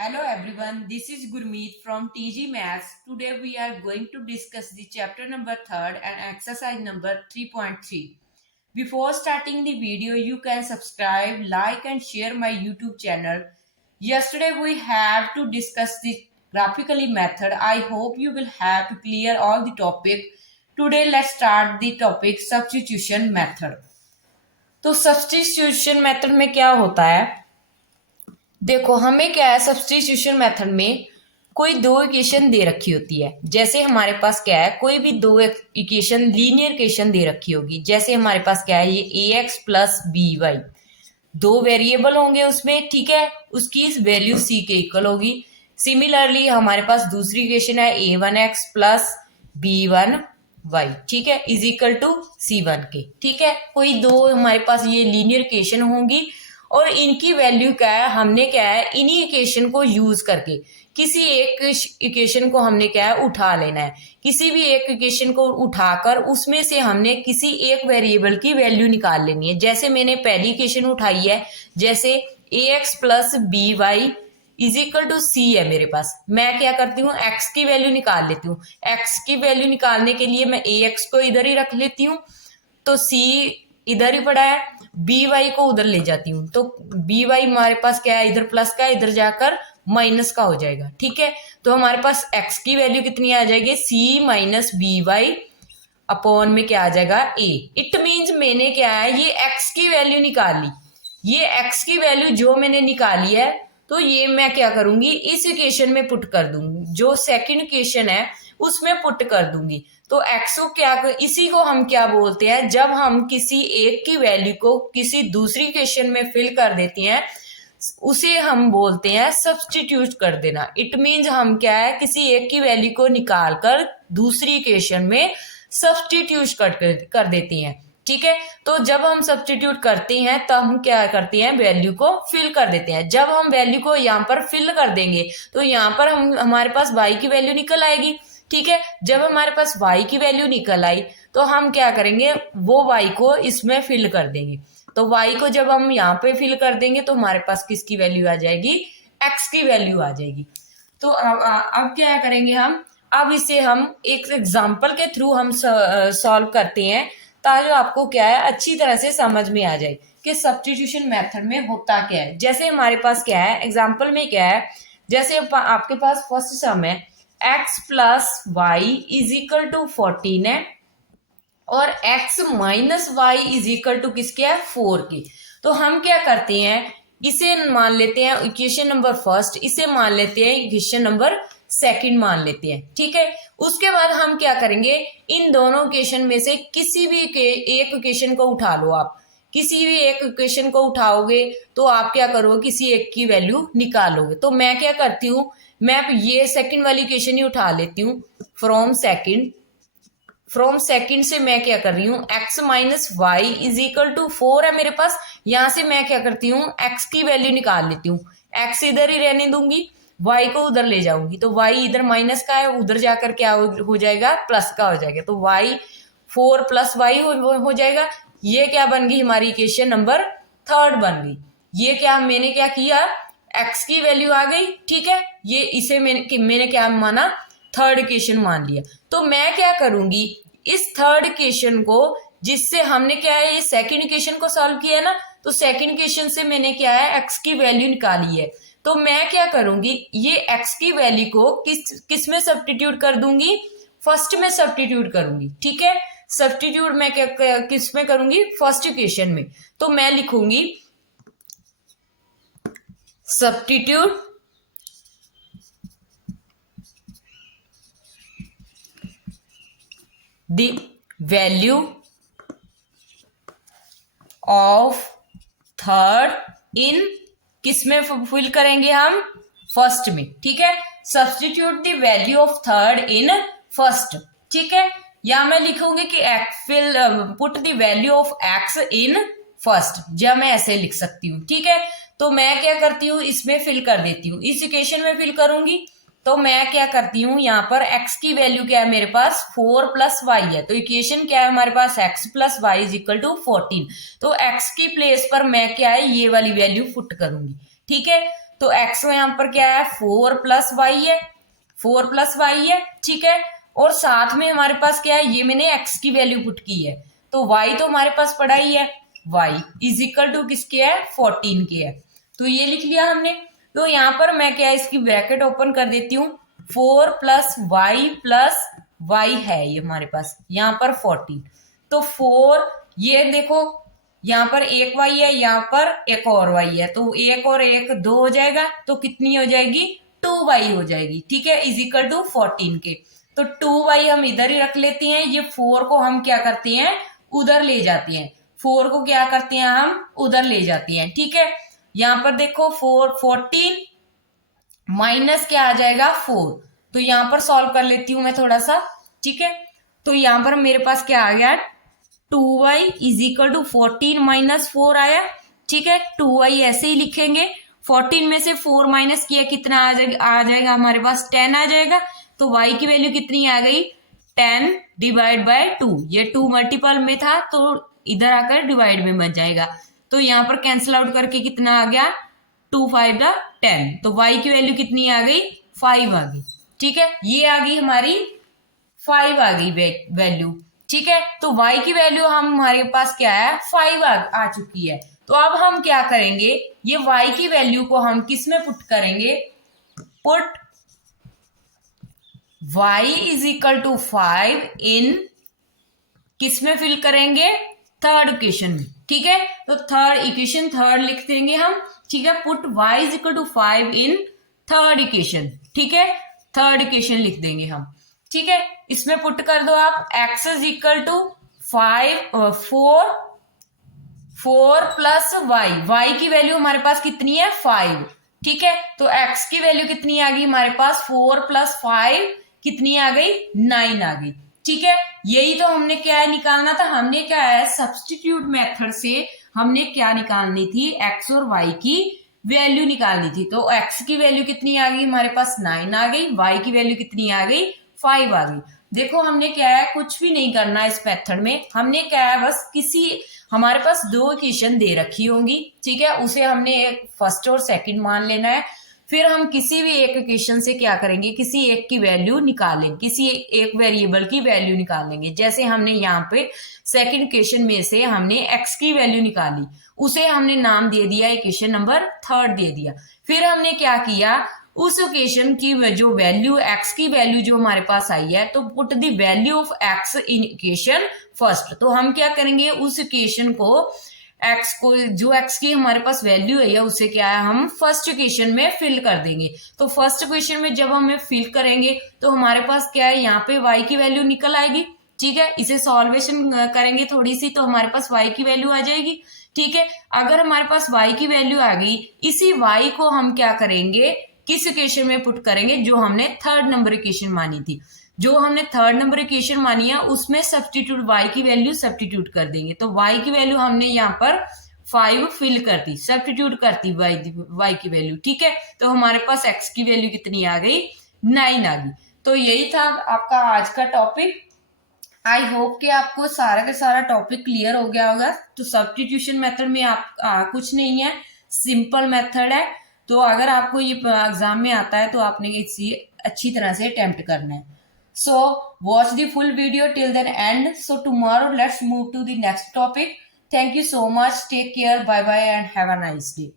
Hello everyone, this is Gurmeet from TG Maths. Today we are going to discuss the chapter number 3rd and exercise number 3.3. Before starting the video, you can subscribe, like and share my YouTube channel. Yesterday we have to discuss the graphically method. I hope you will have to clear all the topic. Today let's start the topic substitution method. तो substitution method में क्या होता है, देखो हमें क्या है, substitution method में कोई दो इक्वेशन दे रखी होती है। जैसे हमारे पास क्या है, कोई भी दो इक्वेशन लीनियर इक्वेशन दे रखी होगी। जैसे हमारे पास क्या है, ये ax प्लस बी वाई, दो वेरिएबल होंगे उसमें, ठीक है, उसकी वैल्यू c के इक्वल होगी। सिमिलरली हमारे पास दूसरी इक्वेशन है a1x प्लस b1y, ठीक है, इज इक्वल टू c1 के, ठीक है। कोई दो हमारे पास ये लीनियर इक्वेशन होंगी और इनकी वैल्यू क्या है, हमने क्या है, इन्हीं इक्वेशन को यूज करके किसी एक इक्वेशन को हमने क्या है, उठा लेना है। किसी भी एक इक्वेशन को उठाकर उसमें से हमने किसी एक वेरिएबल की वैल्यू निकाल लेनी है। जैसे मैंने पहली इक्वेशन उठाई है, जैसे ax plus b y is equal to c है मेरे पास। मैं क्या करती हूँ, x की वैल्यू निकाल लेती हूँ। x की वैल्यू निकालने के लिए मैं ax को इधर ही रख लेती हूँ, तो c इधर ही पड़ा है, बी वाई को उधर ले जाती हूँ, तो बी वाई हमारे पास क्या है, इधर प्लस का, इधर जाकर माइनस का हो जाएगा, ठीक है। तो हमारे पास x की वैल्यू कितनी आ जाएगी, c minus B Y upon में क्या आ जाएगा, a। इट मीन्स मैंने क्या है, ये x की वैल्यू निकाल ली। ये x की वैल्यू जो मैंने निकाली है, तो ये मैं क्या करूंगी, इस इक्वेशन में पुट कर दूंगी, जो सेकंड इक्वेशन है उसमें पुट कर दूंगी। तो x को क्या, इसी को हम क्या बोलते हैं, जब हम किसी एक की वैल्यू को किसी दूसरी इक्वेशन में फिल कर देते हैं, उसे हम बोलते हैं सब्स्टिट्यूट कर देना। इट मीन्स हम क्या है, किसी एक की वैल्यू को निकाल कर दूसरी इक्वेशन में सब्स्टिट्यूट कर देते हैं, ठीक है। तो जब हम सब्स्टिट्यूट करते हैं तब हम क्या करते हैं, वैल्यू को फिल कर देते हैं। जब हम वैल्यू को यहाँ पर फिल कर देंगे तो यहाँ पर हमारे पास y की वैल्यू निकल आएगी, ठीक है। जब हमारे पास y की वैल्यू निकल आई तो हम क्या करेंगे, वो y को इसमें फिल कर देंगे। तो y को जब हम यहाँ पे फिल कर देंगे तो हमारे पास किसकी वैल्यू आ जाएगी, x की वैल्यू आ जाएगी। तो अब क्या करेंगे हम, अब इसे हम एक एग्जाम्पल के थ्रू हम सॉल्व करते हैं, ताकि आपको क्या है, अच्छी तरह से समझ में आ जाए कि सब्स्टिट्यूशन मेथड में होता क्या है। जैसे हमारे पास क्या है, एग्जाम्पल में क्या है, जैसे आपके पास फर्स्ट सम है x plus Y is equal to 14 है और x minus Y is equal to किसके है, 4 की। तो हम क्या करते हैं, इसे मान लेते हैं इक्वेशन नंबर फर्स्ट, इसे मान लेते हैं इक्वेशन नंबर सेकंड मान लेते हैं, ठीक है। उसके बाद हम क्या करेंगे, इन दोनों इक्वेशन में से किसी भी एक इक्वेशन को उठा लो। आप किसी भी एक इक्वेशन को उठाओगे तो आप क्या करोगे, किसी एक की वैल्यू निकालोगे। तो मैं क्या करती हूँ, मैं ये सेकंड वाली इक्वेशन ही उठा लेती हूँ। फ्रॉम सेकंड से मैं क्या कर रही हूँ, x minus Y is equal to 4 है मेरे पास। यहां से मैं क्या करती हूँ, x की वैल्यू निकाल लेती हूँ। x इधर ही रहने दूंगी, y को उधर ले जाऊंगी, तो y इधर माइनस का है, उधर जाकर क्या हो जाएगा, प्लस का हो जाएगा। तो y 4 प्लस वाई हो जाएगा। ये क्या बन गई, हमारी इक्वेशन नंबर थर्ड बन गई। ये क्या मैंने क्या किया, x की वैल्यू आ गई, ठीक है। ये इसे मैंने क्या माना, थर्ड इक्वेशन मान लिया। तो मैं क्या करूंगी, इस थर्ड इक्वेशन को, जिससे हमने क्या है, ये सेकंड इक्वेशन को सॉल्व किया ना, तो सेकंड इक्वेशन से मैंने क्या है, x की वैल्यू निकाली है। तो मैं क्या करूंगी, ये x की वैल्यू को किस में सब्स्टिट्यूट कर दूंगी, फर्स्ट में सब्स्टिट्यूट करूंगी, ठीक है। सब्स्टिट्यूट मैं क्या किस में करूंगी, फर्स्ट इक्वेशन में। तो मैं लिखूंगी substitute the value of third in किसमें फिल करेंगे हम, फर्स्ट में, ठीक है। Substitute the value of third in first, ठीक है। या मैं लिखूंगी कि put the value of x in first, या मैं ऐसे लिख सकती हूँ, ठीक है। तो मैं क्या करती हूँ, इसमें फिल कर देती हूँ, इस इक्वेशन में फिल करूंगी। तो मैं क्या करती हूँ, यहाँ पर x की वैल्यू क्या है मेरे पास, 4 प्लस वाई है। तो इक्वेशन क्या है हमारे पास, x plus Y is equal to 14। तो x की प्लेस पर मैं क्या है, ये वाली वैल्यू पुट करूंगी, ठीक है। तो x यहाँ पर क्या है 4 प्लस वाई है, 4 प्लस वाई है, ठीक है। और साथ में हमारे पास क्या है, ये मैंने x की वैल्यू पुट की है, तो y तो हमारे पास पड़ा ही है, y इज इक्वल टू किसके है 14 के है, तो ये लिख लिया हमने। तो यहाँ पर मैं क्या इसकी ब्रैकेट ओपन कर देती हूँ, 4 प्लस वाई है ये हमारे पास यहाँ पर 14, तो 4 ये देखो यहाँ पर एक वाई है, यहाँ पर एक और वाई है, तो एक और एक 2 हो जाएगा, तो कितनी हो जाएगी 2 वाई हो जाएगी, ठीक है, इज इक्वल टू 14 के। तो 2 वाई हम इधर ही रख लेते हैं, ये 4 को हम क्या करते हैं उधर ले जाते हैं, 4 को क्या करते हैं हम उधर ले जाते हैं, ठीक है। यहाँ पर देखो 14 माइनस क्या आ जाएगा 4, तो यहाँ पर सॉल्व कर लेती हूं मैं थोड़ा सा, ठीक है। तो यहाँ पर मेरे पास क्या आ गया 2y is equal to 14 minus 4 आया, ठीक है। 2y ऐसे ही लिखेंगे, 14 में से 4 माइनस किया कितना आ जाएगा हमारे पास 10 आ जाएगा, तो y की वैल्यू कितनी आ गई 10 डिवाइड बाय 2, ये 2 मल्टीपल में था तो इधर आकर डिवाइड में बच जाएगा, तो यहाँ पर कैंसिल आउट करके कितना आ गया 2 5 10, तो y की वैल्यू कितनी आ गई 5 आ गई, ठीक है। ये आ गई हमारी 5 आ गई वैल्यू, ठीक है। तो y की वैल्यू हम हमारे पास क्या है 5 आ चुकी है, तो अब हम क्या करेंगे ये y की वैल्यू को हम किस में पुट करेंगे, put y is equal to 5 in किस में फिल करेंगे थर्ड इक्वेशन में, ठीक है। तो थर्ड इक्वेशन थर्ड लिख देंगे हम, ठीक है, put y is equal to 5 in third equation, ठीक है, थर्ड इक्वेशन लिख देंगे हम, ठीक है। इसमें पुट कर दो आप x is equal to 4 plus y की वैल्यू हमारे पास कितनी है 5, ठीक है। तो x की वैल्यू कितनी आ गई हमारे पास 4 प्लस 5 कितनी आ गई 9 आ गई, ठीक है। यही तो हमने क्या है निकालना था, हमने क्या है सब्स्टिट्यूट मेथड से हमने क्या निकालनी थी x और y की वैल्यू निकालनी थी, तो x की वैल्यू कितनी आ गई हमारे पास 9 आ गई, y की वैल्यू कितनी आ गई 5 आ गई। देखो हमने क्या है कुछ भी नहीं करना इस मेथड में, हमने क्या है बस हमारे पास 2 इक्वेशन दे रखी होंगी, ठीक है, उसे हमने एक फर्स्ट और सेकंड मान लेना है, फिर हम किसी भी एक इक्वेशन से क्या करेंगे किसी एक की वैल्यू निकालेंगे, किसी एक वेरिएबल की वैल्यू निकालेंगे, जैसे हमने यहाँ पे सेकंड इक्वेशन में से हमने x की वैल्यू निकाली, उसे हमने नाम दे दिया इक्वेशन नंबर थर्ड दे दिया, फिर हमने क्या किया उस इक्वेशन की जो वैल्यू x की वैल्यू जो हमारे पास आई है, तो put the value of x in equation first, तो हम क्या करेंगे उस इक्वेशन को x को जो x की हमारे पास वैल्यू है उसे क्या है हम फर्स्ट इक्वेशन में फिल कर देंगे, तो फर्स्ट इक्वेशन में जब हमें फिल करेंगे तो हमारे पास क्या है यहाँ पे y की वैल्यू निकल आएगी, ठीक है। इसे सॉल्वेशन करेंगे थोड़ी सी तो हमारे पास y की वैल्यू आ जाएगी, ठीक है। अगर हमारे पास y की वैल्यू आ गई, इसी y को हम क्या करेंगे किस इक्वेशन में पुट करेंगे जो हमने थर्ड नंबर इक्वेशन मानी थी, जो हमने थर्ड नंबर इक्वेशन मानी है उसमें सब्स्टिट्यूट y की वैल्यू सब्स्टिट्यूट कर देंगे, तो y की वैल्यू हमने यहाँ पर 5 फिल कर दी, सब्स्टिट्यूट करती y की वैल्यू, ठीक है। तो हमारे पास x की वैल्यू कितनी आ गई 9 आ गई। तो यही था आपका आज का टॉपिक, आई होप कि आपको सारा का सारा टॉपिक क्लियर हो गया होगा। तो सब्स्टिट्यूशन मेथड में आप कुछ नहीं है, सिंपल मेथड है, तो अगर आपको ये एग्जाम में आता है तो आपने इसी अच्छी तरह से अटेम्प्ट करना है। So watch the full video till the end. So tomorrow let's move to the next topic. Thank you so much. Take care. Bye bye and have a nice day.